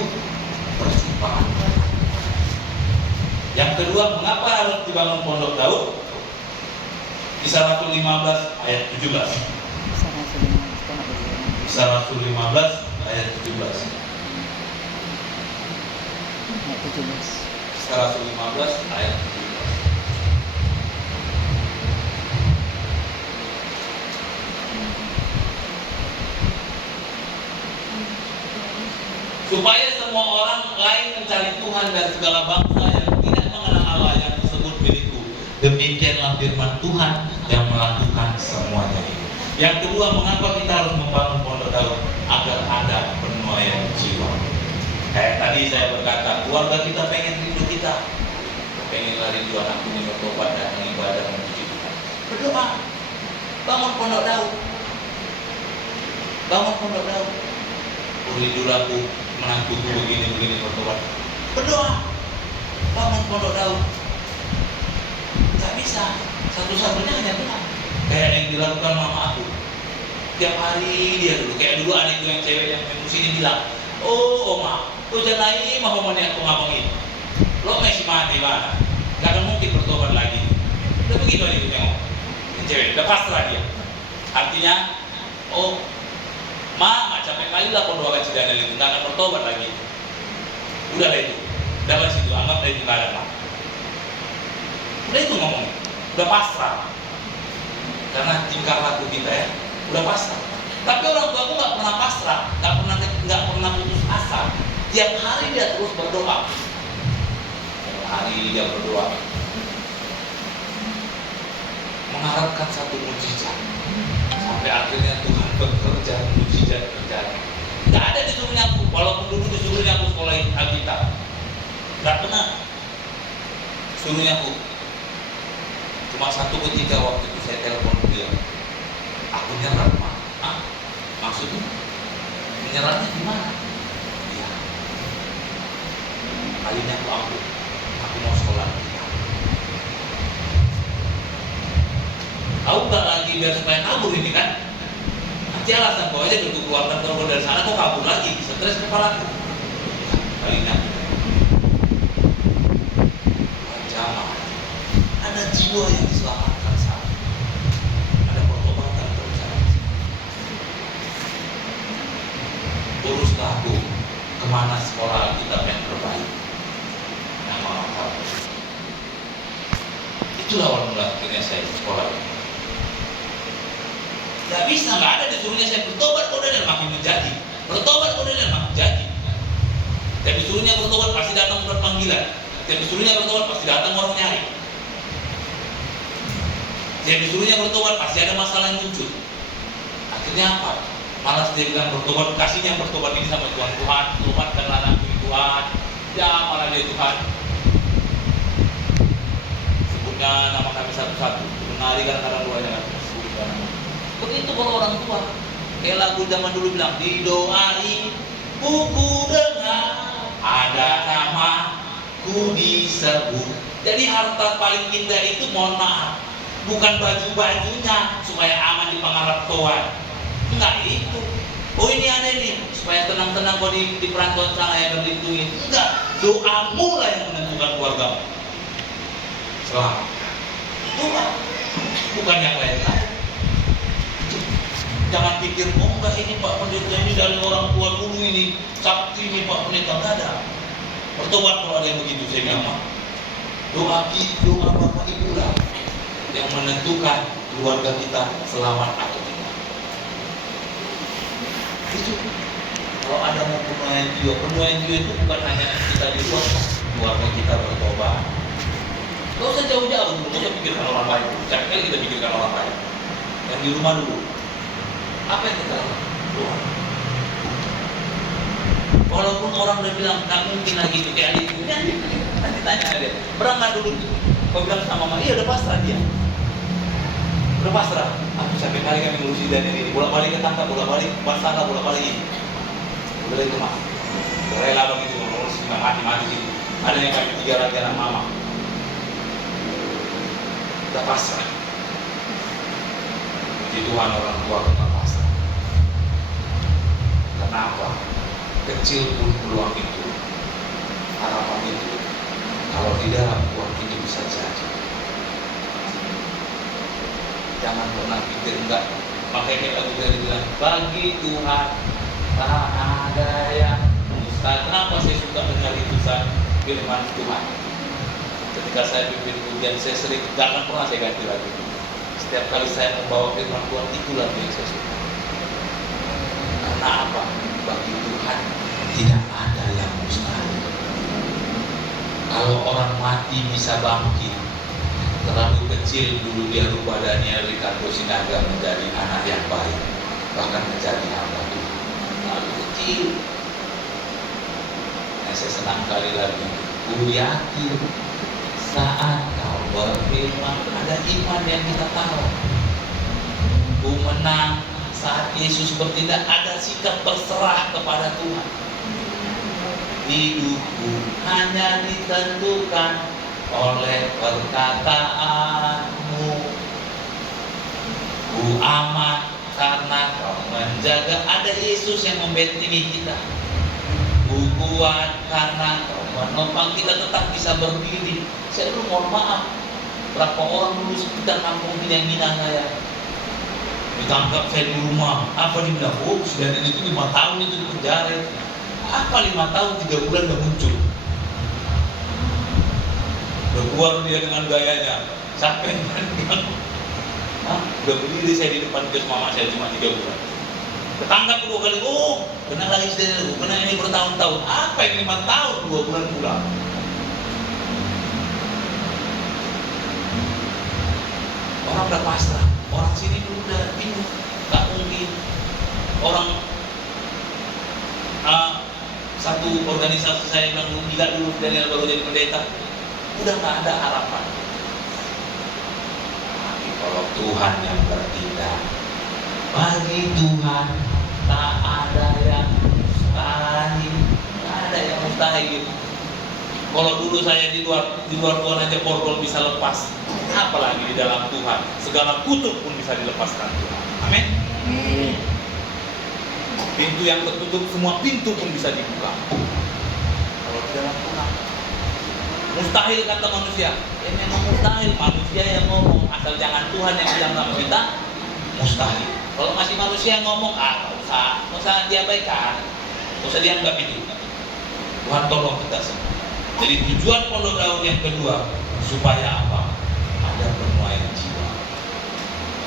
satu perjumpaan. Yang kedua, mengapa harus dibangun pondok Daud? Kisah Rasul 15 ayat 17. Kisah Rasul 15 ayat 17. Kisah Rasul 15 ayat 17. Supaya semua orang lain mencari Tuhan dan segala bangsa yang tidak mengenal Allah yang disebut milikku. Demikianlah firman Tuhan yang melakukan semuanya ini. Yang kedua, mengapa kita harus membangun pondok Daud? Agar ada penuaian jiwa. Kayak tadi saya berkata, keluarga kita pengen rindu kita, pengen lari dua anak ini bertobat dan mengibadah memuji Tuhan. Berdoa, bangun pondok Daud, bangun pondok Daud. Rindulah aku menantuku begini bertobat. Berdoa, bangun pondok Daud. Gak bisa, satu-satunya hanya Tuhan. Kayak yang dilakukan mama aku. Tiap hari dia dulu, kayak dulu adikku yang cewek yang emosi ini bilang, oh oma, kau jangan mah momen yang kau ngomong ini. Lo masih mati mana? Gak ada mungkin bertobat lagi. Udah begitu adikku yang cewek, udah pasrah dia. Artinya, oh, mak capek kali lah kau doakan si Daniel itu, gak akan bertobat lagi. Udah lah itu, dalam situ anggap itu gak ada mak. Udah itu ngomong, udah pasrah. Karena tingkah laku kita ya, udah pasrah. Tapi orang tua aku nggak pernah pasrah, nggak pernah putus asa. Tiap hari dia terus berdoa. Tiap hari dia berdoa, mengharapkan satu mujizat. Sampai akhirnya Tuhan bekerja, mujizat terjadi. Nggak ada disuruhnya aku, walaupun dulu disuruhnya aku sekolah Alkitab, nggak pernah suruhnya aku. Cuma satu ketika waktu itu saya telepon dia, aku nyerah mak. Maksudnya menyerahnya gimana? Iya. Kali ini aku ampun, aku mau sekolah Alkitab. Tahu nggak lagi biar supaya kabur ini kan? Nanti alasan kau aja untuk keluarkan kau dari sana, kau kabur lagi, stres kepalaku. Kali ini aku jamaah. Ada jiwa yang diselamatkan saat ini. Ada pertobatan terjadi. Uruslah aku kemana sekolah kita yang terbaik. Yang orang tahu. Itulah awal mula akhirnya saya ke sekolah. Gak bisa, gak ada disuruhnya saya bertobat kau dan makin menjadi. Bertobat kau dan makin jadi. Tapi disuruhnya bertobat pasti datang surat panggilan. Tapi disuruhnya bertobat pasti datang orang nyari. Dia disuruhnya bertobat pasti ada masalah yang muncul. Akhirnya apa? Malas dia bilang bertobat, kasihnya bertobat ini sama Tuhan. Tuhan, tobatkanlah anakku Tuhan. Ya malah dia Tuhan. Sebutnya nama kami satu-satu. Menarikan kadang duanya kan. Sebutkan nama. Begitu kalau orang tua. Kayak lagu zaman dulu bilang, didoai buku dengar ada nama ku disebut. Jadi harta paling indah itu mohon maaf, bukan baju-bajunya supaya aman di pengharap Tuhan. Enggak itu. Oh ini ada nih supaya tenang-tenang kau di perantauan sana yang terlindungi. Enggak. Doamu lah yang menentukan keluargamu. Selamat. Doa. Bukan yang lain-lain. Jangan pikir, oh enggak ini Pak Pendeta ini dari orang tua dulu ini sakti ini Pak Pendeta, enggak ada. Bertobat kalau ada yang begitu saya bilang. Doa Bapak Ibu lah yang menentukan keluarga kita selamat atau tidak. Itu kalau ada mau penuaian jiwa itu bukan hanya kita di luar, keluarga kita bertobat. Gak usah jauh-jauh, gak usah pikirkan orang lain. Jangan kali kita pikirkan orang lain. Yang di rumah dulu. Apa yang kita lakukan? Doa. Walaupun orang udah bilang nggak mungkin lagi itu kayak adikku, nanti tanya dia. Berangkat dulu. Kau bilang sama mama, iya udah pasrah dia. Udah pasrah. Aku sampai kali kami ngurusi dan ini, bolak-balik ke tangga, bolak-balik pasrah, bolak-balik ini. Udah itu mah. Rela begitu ngurus, nggak mati-mati gitu. Ada yang kami 3 lagi anak mama. Udah pasrah. Puji Tuhan orang tua kita pasrah. Kenapa? kecil pun peluang itu, harapan itu, kalau di dalam Tuhan itu bisa jadi. Jangan pernah pikir enggak. Makanya lagu tadi bilang, bagi Tuhan tak ada yang mustahil. Kenapa saya suka dengar itusan firman Tuhan? Ketika saya pimpin ujian, saya sering, gak akan pernah saya ganti lagu. Setiap kali saya membawa firman Tuhan, itu lagu yang saya suka. Karena apa? Bagi Tuhan tidak ada yang mustahil. Kalau orang mati bisa bangkit, terlalu kecil dulu dia rubah Daniel Ricardo Sinaga menjadi anak yang baik, bahkan menjadi hamba Tuhan. Terlalu kecil. Nah, saya senang kali lagi. Ku yakin saat kau berfirman, ada iman yang kita tahu. Ku menang saat Yesus bertindak, ada sikap berserah kepada Tuhan. Hidupku hanya ditentukan oleh perkataanmu. Ku aman karena kau menjaga, ada Yesus yang membentengi kita. Ku kuat karena kau menopang, kita tetap bisa berdiri. Saya dulu mohon maaf, berapa orang dulu sekitar kampung yang minang saya ditangkap saya di rumah. Apa dibilang? Oh, sudah itu 5 tahun itu di penjara. Apa 5 tahun 3 bulan gak muncul? Udah keluar dia dengan gayanya, siapa yang bilang? Udah berdiri saya di depan kios mama saya cuma 3 bulan. Ketangkap 2 kali, oh kena lagi sedih, kena ini bertahun-tahun. Apa yang 5 tahun 2 bulan pulang? Orang udah pasrah, orang sini dulu udah bingung, gak mungkin. Orang satu organisasi saya bilang gila dulu Daniel baru jadi pendeta, udah gak ada harapan. Tapi kalau Tuhan yang bertindak, bagi Tuhan tak ada yang mustahil, tak ada yang mustahil. Kalau dulu saya di luar Tuhan aja borgol bisa lepas, apalagi di dalam Tuhan, segala kutuk pun bisa dilepaskan Tuhan. Amin. Pintu yang tertutup, semua pintu pun bisa dibuka kalau di dalam Tuhan. Mustahil kata manusia, ya memang mustahil, manusia yang ngomong, asal jangan Tuhan yang bilang sama kita mustahil. Kalau masih manusia yang ngomong, nggak usah diabaikan, nggak usah dianggap itu. Tuhan tolong kita semua. Jadi tujuan Pondok Daud yang kedua, supaya apa? Ada penuaian jiwa.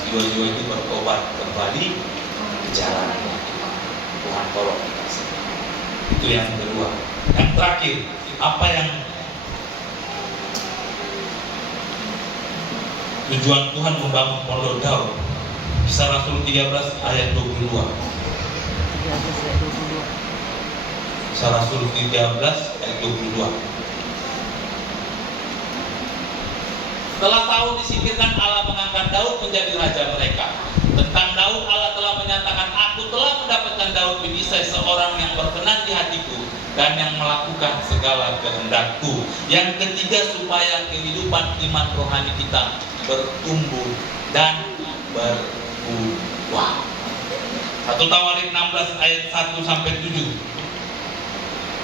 Jiwa-jiwa itu bertobat kembali ke jalan Tuhan tolong kita semua. Itu yang kedua. Yang terakhir, apa yang tujuan Tuhan membangun Pondok Daud? Kisah Rasul 13 ayat 22. Kisah Rasul 13 ayat 22. Setelah Saul disingkirkan, Allah mengangkat Daud menjadi raja mereka. Tentang Daud, Allah telah menyatakan, aku telah mendapatkan Daud bin Isai, seorang yang berkenan di hatiku dan yang melakukan segala kehendakku. Yang ketiga, supaya kehidupan iman rohani kita bertumbuh dan berbuah. 1 Tawarik 16 ayat 1 sampai 7.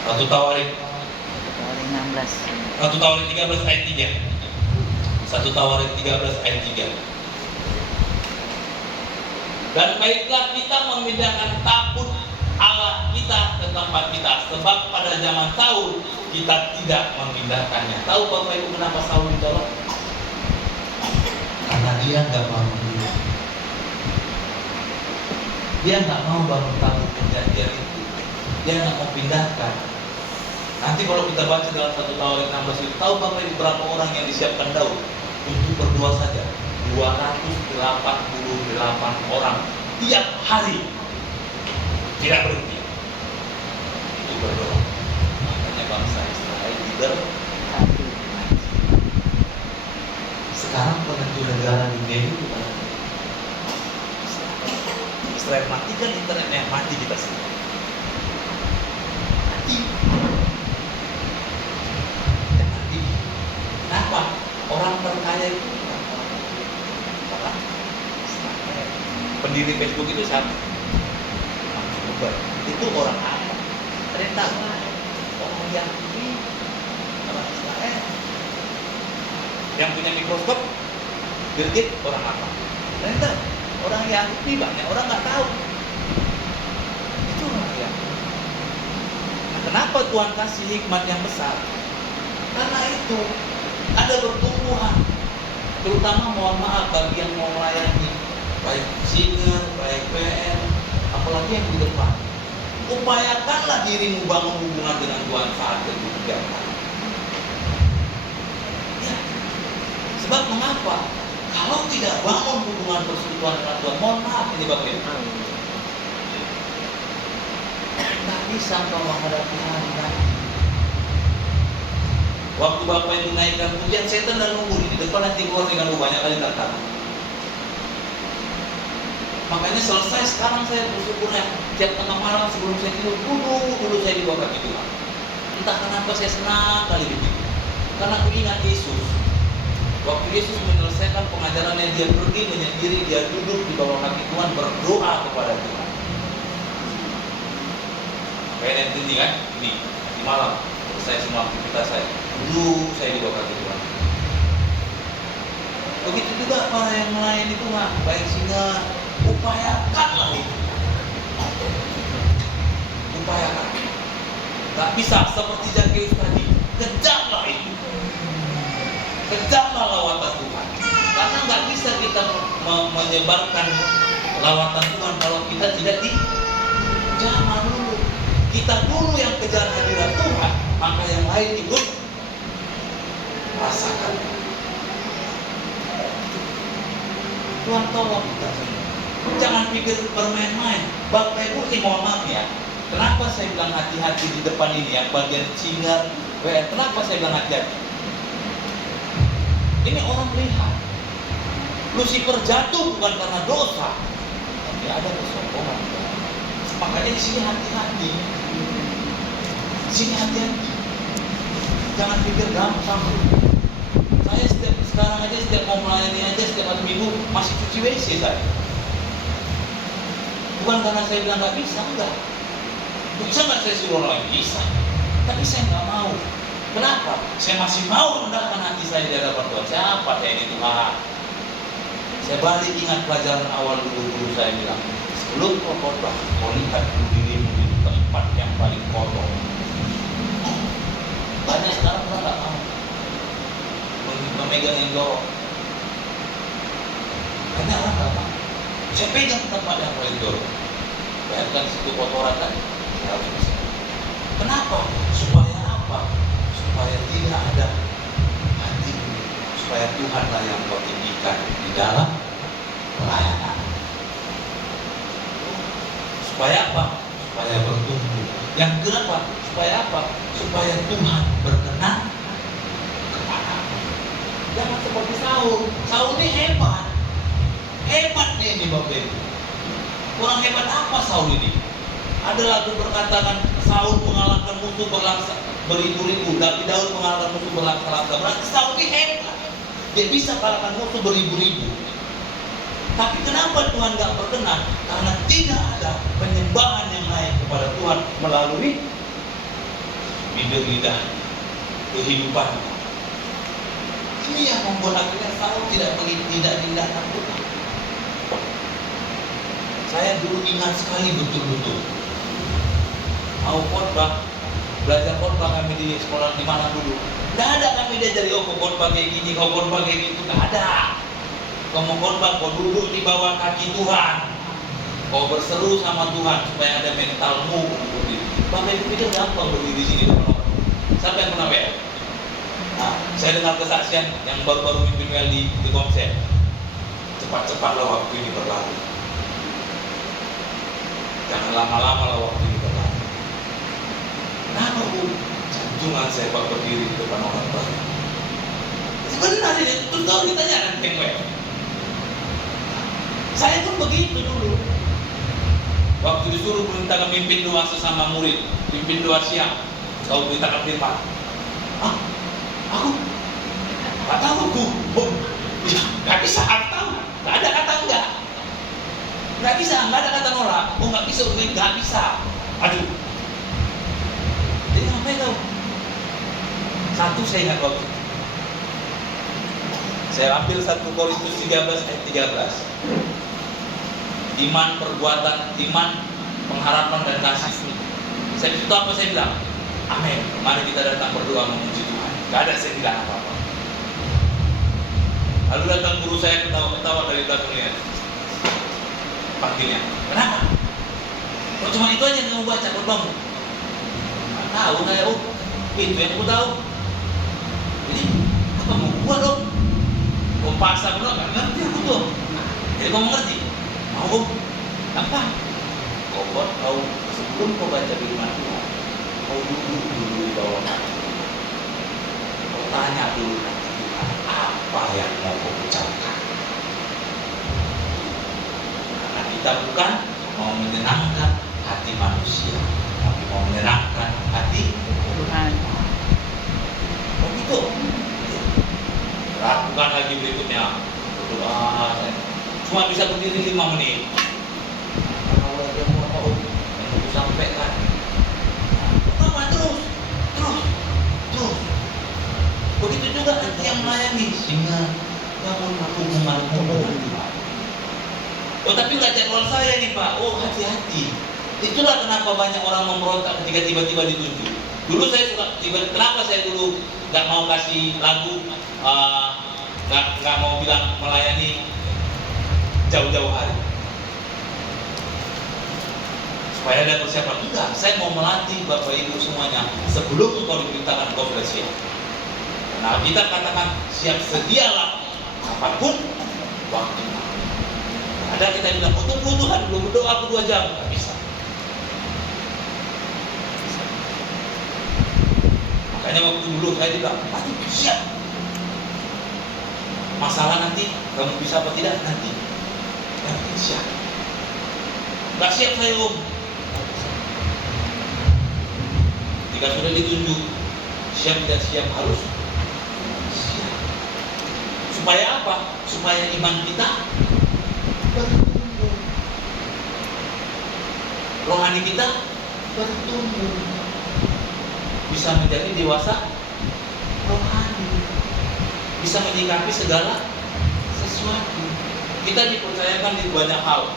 1 Tawarik 13 ayat 3. 1 Tawarik 13 ayat 3. Dan baiklah kita memindahkan tabut Allah kita ke tempat kita, sebab pada zaman Saul kita tidak memindahkannya. Tahu Bapak Ibu kenapa Saul ditolak? Karena dia nggak mau memindah. Dia nggak mau bangun tabut perjanjian itu. Dia nggak mau pindahkan. Nanti kalau kita baca dalam 1 Tawarik 16 itu, tahu Bapak Ibu berapa orang yang disiapkan Daud untuk berdoa saja? 288 orang tiap hari, tidak berhenti. Itu berdoa. Makanya bangsa Israel diberkati. Sekarang penentu negara dunia itu bukan Israel mati, kan internetnya mati kita semua. Mati. Kenapa? Orang terkaya itu pendiri Facebook itu siapa? Itu orang apa? mikroskop, Bill Gates orang apa? Ternyata orang Yahudi banyak orang nggak tahu. Itu orang Yahudi. Nah, kenapa Tuhan kasih hikmat yang besar? Karena itu ada pertumbuhan, terutama mohon maaf bagi yang mau melayani, baik singer, baik PM, apalagi yang di depan. Upayakanlah dirimu bangun hubungan dengan Tuhan saat ketiga. Ya. Sebab mengapa? Kalau tidak bangun hubungan persekutuan dengan Tuhan, mohon maaf ini Bapak Ibu, tak bisa kau menghadapi hari nanti. Waktu Bapak itu naikkan pujian, setan dan nunggu di depan nanti keluar dengan banyak kali tantangan. Makanya selesai sekarang saya bersyukurnya tiap tengah malam sebelum saya tidur dulu saya dibawa kaki Tuhan. Entah kenapa saya senang kali begitu. Karena aku ingat Yesus. Waktu Yesus menyelesaikan pengajarannya, dia pergi menyendiri, dia duduk di bawah kaki Tuhan berdoa kepada Tuhan. Kayak nanti ini kan, ini di malam selesai semua aktivitas saya. Dulu saya di bawah kaki Tuhan. Begitu juga para yang melayani Tuhan, baik singa, upayakanlah itu. Upayakan. Gak bisa seperti Zakheus tadi, kejarlah itu. Kejarlah lawatan Tuhan. Karena gak bisa kita menyebarkan lawatan Tuhan kalau kita tidak dijamah dulu. Kita dulu yang kejar hadirat Tuhan, maka yang lain ikut rasakan. Tuhan tolong kita semua. Jangan pikir bermain-main. Bapak Ibu ini mohon maaf ya. Kenapa saya bilang hati-hati di depan ini yang bagian singer, WR? Kenapa saya bilang hati-hati? Ini orang lihat. Lucifer jatuh bukan karena dosa, tapi ada kesombongan. Makanya di sini hati-hati. Di sini hati-hati. Jangan pikir gampang. Saya sekarang aja setiap mau melayani aja setiap hari minggu masih cuci WC saya. Bukan karena saya bilang nggak bisa, enggak. Bisa nggak saya suruh orang lain? Bisa. Tapi saya nggak mau. Kenapa? Saya masih mau rendahkan hati saya di hadapan Tuhan. Siapa saya ini Tuhan? Saya balik ingat pelajaran awal dulu saya bilang, sebelum kau khotbah, kau lihat dirimu di tempat yang paling kotor. Banyak sekarang orang nggak mau memegang yang jorok. Karena orang nggak mau. Saya pegang tempat yang paling jorok. Bayangkan situ kotoran kan? Saya harus bisa. Kenapa? Supaya apa? Supaya tidak ada hati. Supaya Tuhanlah yang kau tinggikan di dalam pelayanan. Supaya apa? Supaya bertumbuh. Yang kenapa? Supaya apa? Supaya Tuhan berkenan kepadamu. Jangan seperti Saul. Saul ini hebat. Hebat nih Bapak Ibu. Kurang hebat apa Saul ini? Ada lagu berkatakan Saul mengalahkan musuh beribu-ribu, tapi Daud mengalahkan musuh berlaksa-laksa. Berarti Saul ini hebat. Dia bisa kalahkan musuh beribu-ribu. Tapi kenapa Tuhan gak berkenan? Karena tidak ada penyembahan yang naik kepada Tuhan melalui bibir lidah kehidupan. Ini yang membuat akhirnya Saul tidak indahkan Tuhan. Saya dulu ingat sekali betul-betul. Mau khotbah, belajar khotbah kami di sekolah di mana dulu. Tidak ada kami diajari, oh kau khotbah kayak gini, kau khotbah kayak gitu. Tidak ada. Kau mau khotbah, kau duduk di bawah kaki Tuhan. Kau berseru sama Tuhan supaya ada mentalmu. Bapak Ibu pikir gampang berdiri di sini depan orang. Siapa yang pernah WL? Nah, saya dengar kesaksian yang baru-baru mimpin WL di konser. Cepat-cepatlah waktu ini berlalu. Jangan lama-lama lah waktu ini berlalu. Kenapa Bu? Jantungan saya Pak berdiri di depan orang banyak. Benar ini, terus kalau ditanya kan WL. Saya pun begitu dulu. Waktu disuruh perintahkan mimpin doa sesama murid, pimpin doa siang, kau perintahkan firman. Ah, aku nggak tahu Bu. Ya, nggak bisa tahu. Nggak ada kata enggak. Nggak bisa, nggak ada kata nolak. Oh nggak bisa, nggak bisa. Aduh. Jadi ngapain tahu? Satu saya ingat waktu. Saya ambil 1 Korintus 13 ayat 13. Iman, perbuatan, iman, pengharapan dan kasih. Saya itu apa saya bilang? Amin. Mari kita datang berdoa memuji Tuhan. Gak ada saya bilang apa-apa. Lalu datang guru saya ketawa-ketawa dari belakang lihat. Panggilnya. Kenapa? Kok cuma itu aja yang kamu baca berbangun? Nggak tahu saya. Oh, itu yang aku tahu. Jadi apa mau buat dong? Kau paksa belum? Nggak ngerti aku tuh. Jadi kamu ngerti? Mau? Apa? Kau buat kau sebelum kau baca firman Tuhan, kau duduk dulu di bawah mati. Kau tanya dulu nanti Tuhan apa yang mau kau ucapkan. Karena kita bukan mau menyenangkan hati manusia, tapi mau menyenangkan hati Tuhan. Oh gitu. Lakukan lagi berikutnya. Berdoa. Cuma bisa berdiri 5 menit. Kalau ada mau yang mau sampaikan. Apa terus? Begitu juga nanti yang melayani. Sehingga bangun aku mengalami Tuhan. Oh tapi nggak jadwal saya nih Pak. Oh hati-hati. Itulah kenapa banyak orang memberontak ketika tiba-tiba ditunjuk. Dulu saya suka, kenapa saya dulu nggak mau kasih lagu, nggak mau bilang melayani jauh-jauh hari. Supaya ada persiapan. Enggak, saya mau melatih Bapak Ibu semuanya sebelum engkau diberitakan kau sudah siap. Nah kita katakan siap sedialah apapun waktu. Ada kita bilang, tunggu Tuhan, belum berdoa aku 2 jam. Nggak bisa. Makanya waktu dulu saya bilang, pasti siap. Masalah nanti, kamu bisa apa tidak nanti. Yang penting siap. Nggak siap saya Om. Jika sudah ditunjuk, siap dan siap harus siap. Supaya apa? Supaya iman kita bertumbuh, rohani kita bertumbuh, bisa menjadi dewasa rohani, bisa menyikapi segala sesuatu. Kita dipercayakan di banyak hal.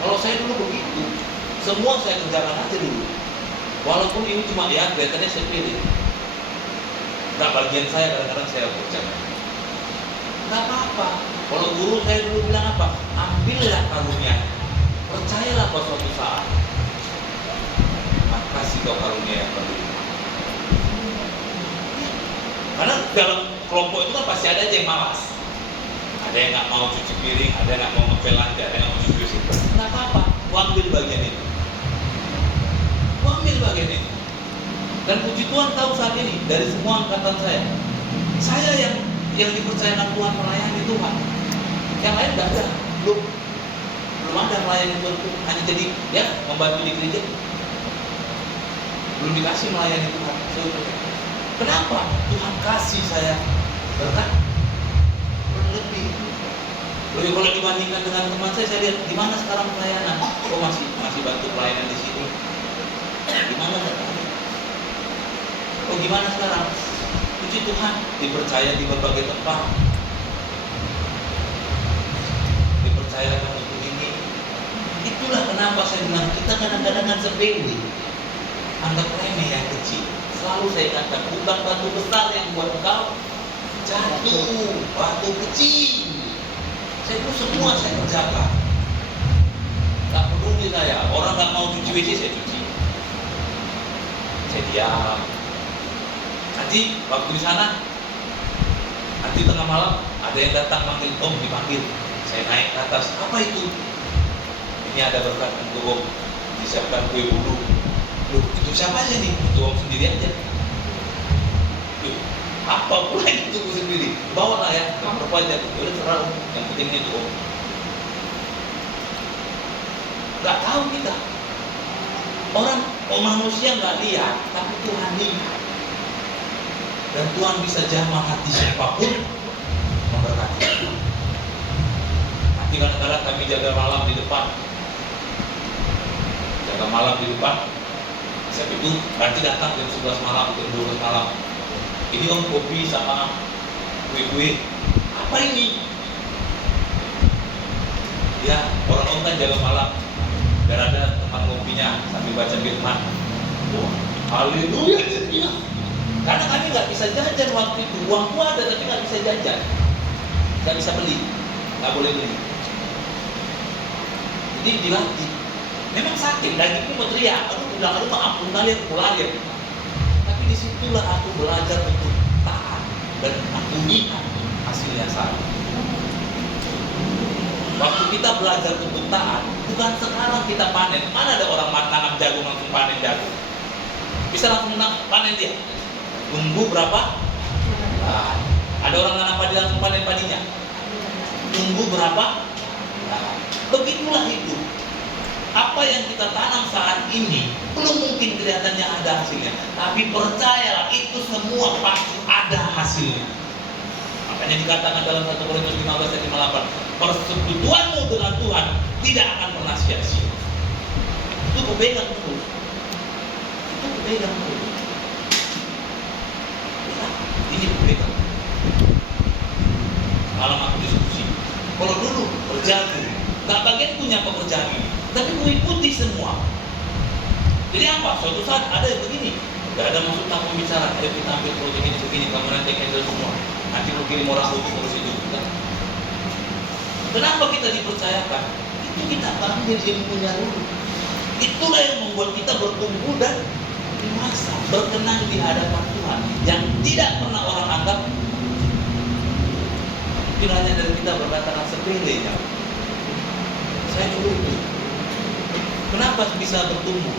Kalau saya dulu begitu, semua saya kerjakan aja dulu, walaupun ini cuma ya kelihatannya saya pilih. Nah bagian saya kadang-kadang saya kerjakan. Nggak apa-apa. Kalau guru saya dulu bilang apa? Ambillah karunia. Percayalah pada suatu saat. Maka kasih kau karunia yang berlimpah. Karena dalam kelompok itu kan pasti ada aja yang malas. Ada yang nggak mau cuci piring, ada yang nggak mau ngepel lantai, ada yang nggak mau cuci bersih. Nggak apa-apa. Ambil bagian itu. Ambil bagian itu. Dan puji Tuhan tahu saat ini dari semua angkatan saya yang dipercayakan Tuhan melayani Tuhan. Yang lain nggak ada, belum ada melayani Tuhan itu, hanya jadi ya membantu di gereja. Belum dikasih melayani Tuhan. Kenapa? Tuhan kasih saya berkat berlebih. Kalau dibandingkan dengan teman saya lihat gimana sekarang pelayanan. Oh masih bantu pelayanan di situ. Gimana sekarang? Oh gimana sekarang? Puji Tuhan dipercaya di berbagai tempat. Dipercayakan untuk ini. Itulah kenapa saya bilang kita kadang-kadang sepele, anggap remeh yang kecil. Selalu saya katakan bukan batu besar yang buat engkau jatuh, batu kecil. Saya itu semua saya kerjakan. Tak peduli saya, orang nggak mau cuci WC saya cuci. Saya diam. Nanti waktu di sana, nanti tengah malam ada yang datang manggil Om, dipanggil. Saya naik ke atas. Apa itu? Ini ada berkat untuk Om. Disiapkan kue bulu. Loh, itu siapa aja nih? Itu Om sendiri aja. Loh, apa pula itu sendiri? Bawalah ya, berapa aja? Udah serah Om. Yang penting itu Om. Gak tahu kita. Orang manusia nggak lihat, tapi Tuhan lihat. Dan Tuhan bisa jamah hati siapapun memberkati. Nanti kadang-kadang kami jaga malam di depan. Siap itu, nanti datang jam 11 malam, jam 12 malam. Ini Om kopi sama kue-kue. Apa ini? Ya, orang kan jaga malam. Dan ada teman ngopinya sambil baca firman. Wah, haleluya. Karena kami nggak bisa jajan waktu itu. Uangku ada tapi nggak bisa jajan. Nggak bisa beli. Nggak boleh beli. Jadi dilatih. Memang sakit, dagingku mau teriak. Aku bilang, aduh ampun kalian, pulang. Tapi disitulah aku belajar untuk tahan. Dan aku lihat hasilnya sama. Waktu kita belajar untuk tahan, bukan sekarang kita panen. Mana ada orang nanam jagung langsung panen jagung? Bisa langsung panen dia. Tunggu berapa? Nah, ada orang nanam padi langsung panen padinya. Tunggu berapa? Nah, begitulah hidup. Apa yang kita tanam saat ini belum mungkin kelihatannya ada hasilnya, tapi percayalah itu semua pasti ada hasilnya. Makanya dikatakan dalam 1 Korintus 15 ayat 58, persekutuanmu dengan Tuhan tidak akan pernah sia-sia. Itu kupegang terus. Itu kupegang terus. Nah, ini kupegang. Malam aku diskusi. Kalau dulu kerjaku, gak bagian punya pekerjaan ini, tapi ku ikuti semua. Jadi apa? Suatu saat ada yang begini, gak ada maksud tak pembicaraan. Ayo kita ambil proyek ini begini, kamu nanti handle semua. Nanti lu kirim orang untuk urus itu. Kenapa kita dipercayakan? Itu kita ambil ilmunya dulu. Itulah yang membuat kita bertumbuh dan dewasa, berkenan di hadapan Tuhan, yang tidak pernah orang anggap. Mungkin hanya dari kita berkatakan sepele ya. Saya dulu itu. Kenapa bisa bertumbuh?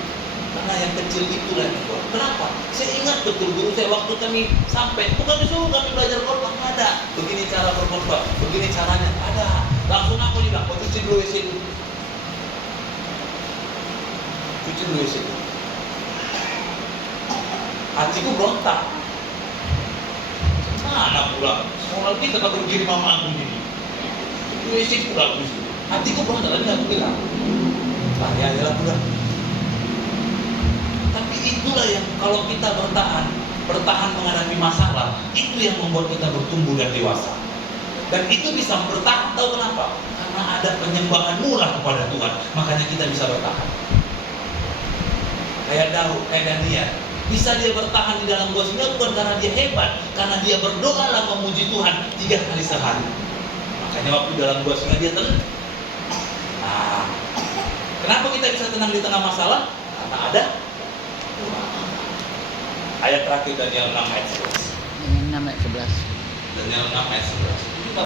Karena yang kecil itulah yang kuat. Kenapa? Saya ingat betul guru saya waktu kami sampai, bukan disuruh kami belajar khotbah, nggak ada. Begini cara berkhotbah, begini caranya, ada. Langsung aku bilang, kau cuci dulu WC itu. Cuci dulu WC itu. Hatiku berontak. Mana pula? Orang kita tak berkiri mama aku ini. WC pula aku itu. Hatiku berontak, tapi aku bilang, ya pulang. Tapi itulah yang kalau kita bertahan menghadapi masalah, itu yang membuat kita bertumbuh dan dewasa. Dan itu bisa bertahan, tahu kenapa? Karena ada penyembahan murah kepada Tuhan, makanya kita bisa bertahan. Kayak Daud, kayak Daniel, bisa dia bertahan di dalam gua singa bukan karena dia hebat, karena dia berdoa dan memuji Tuhan 3 kali sehari. Makanya waktu dalam gua singa dia tenang. Nah, kenapa kita bisa tenang di tengah masalah? Karena ada ayat terakhir Daniel 6 ayat 11. Daniel 6 ayat 11. Daniel 6 ayat 11.